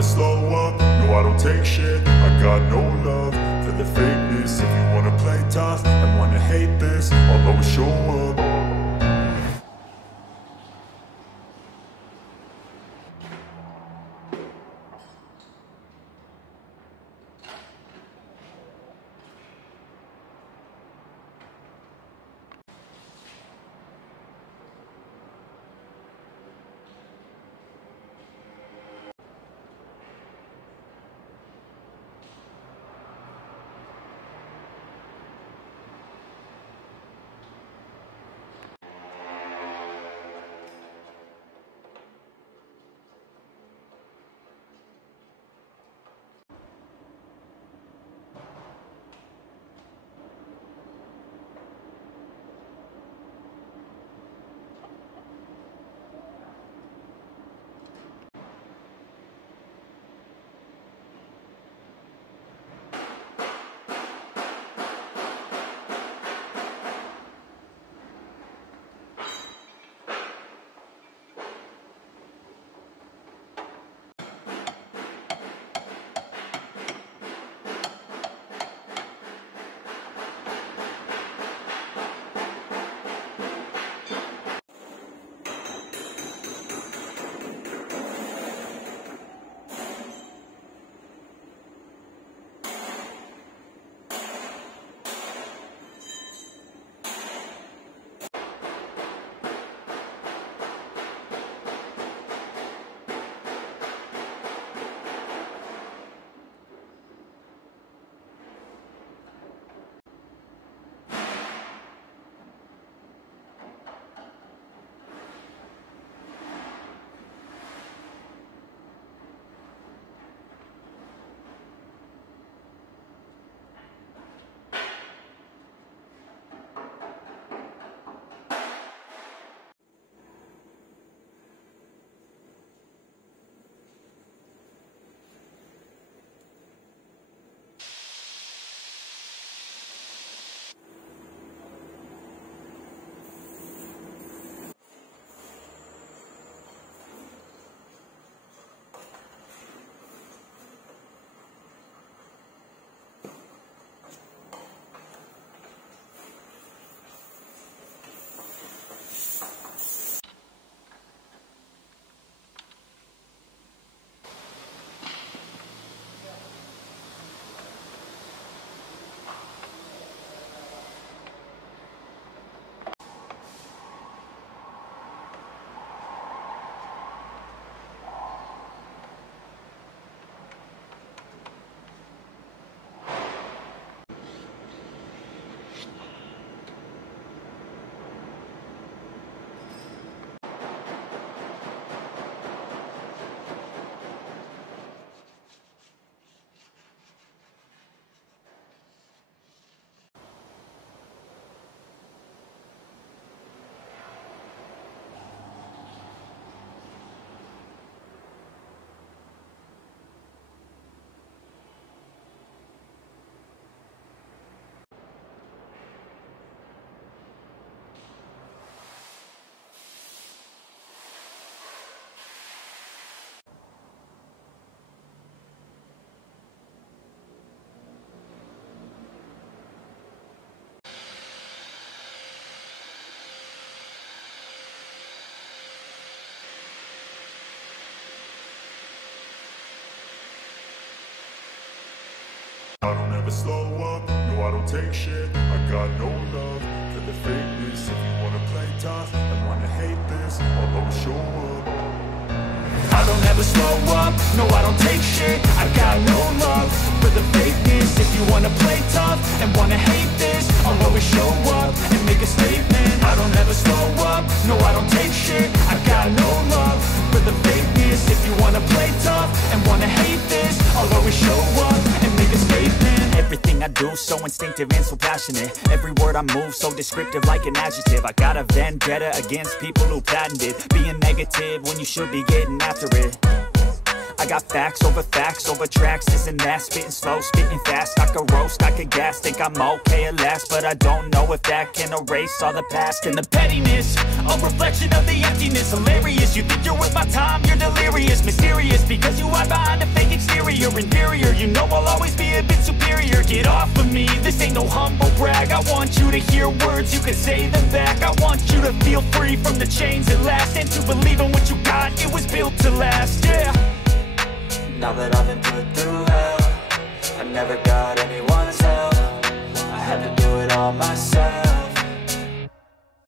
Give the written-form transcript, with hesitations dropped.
never slow up, no I don't take shit. I got no love for the fakeness. If you wanna play tough and wanna hate this, I'll always show up. I don't ever slow up, no I don't take shit. I got no love for the fakeness. If you wanna play tough and wanna hate this, I'll always show up. I don't ever slow up, no I don't take shit. I got no love for the fakeness. If you wanna play tough and wanna hate this, I'll always show up and make a statement. I don't ever slow up, no I don't take shit. I got no love for the fakeness. If you wanna play tough and wanna hate this, I'll always show up and make a statement. Everything I do so instinctive and so passionate. Every word I move so descriptive like an adjective. I got a vendetta against people who patented being negative when you should be getting after it. I got facts over tracks, this and that. Spitting slow, spitting fast. I could roast, I could gas. Think I'm okay at last, but I don't know if that can erase all the past. And the pettiness, a reflection of the emptiness. Hilarious, you think you're worth my time, you're delirious. Mysterious, because you hide behind a you're inferior. You know I'll always be a bit superior. Get off of me, this ain't no humble brag. I want you to hear words, you can say them back. I want you to feel free from the chains at last, and to believe in what you got, it was built to last, yeah. Now that I've been put through hell, I never got anywhere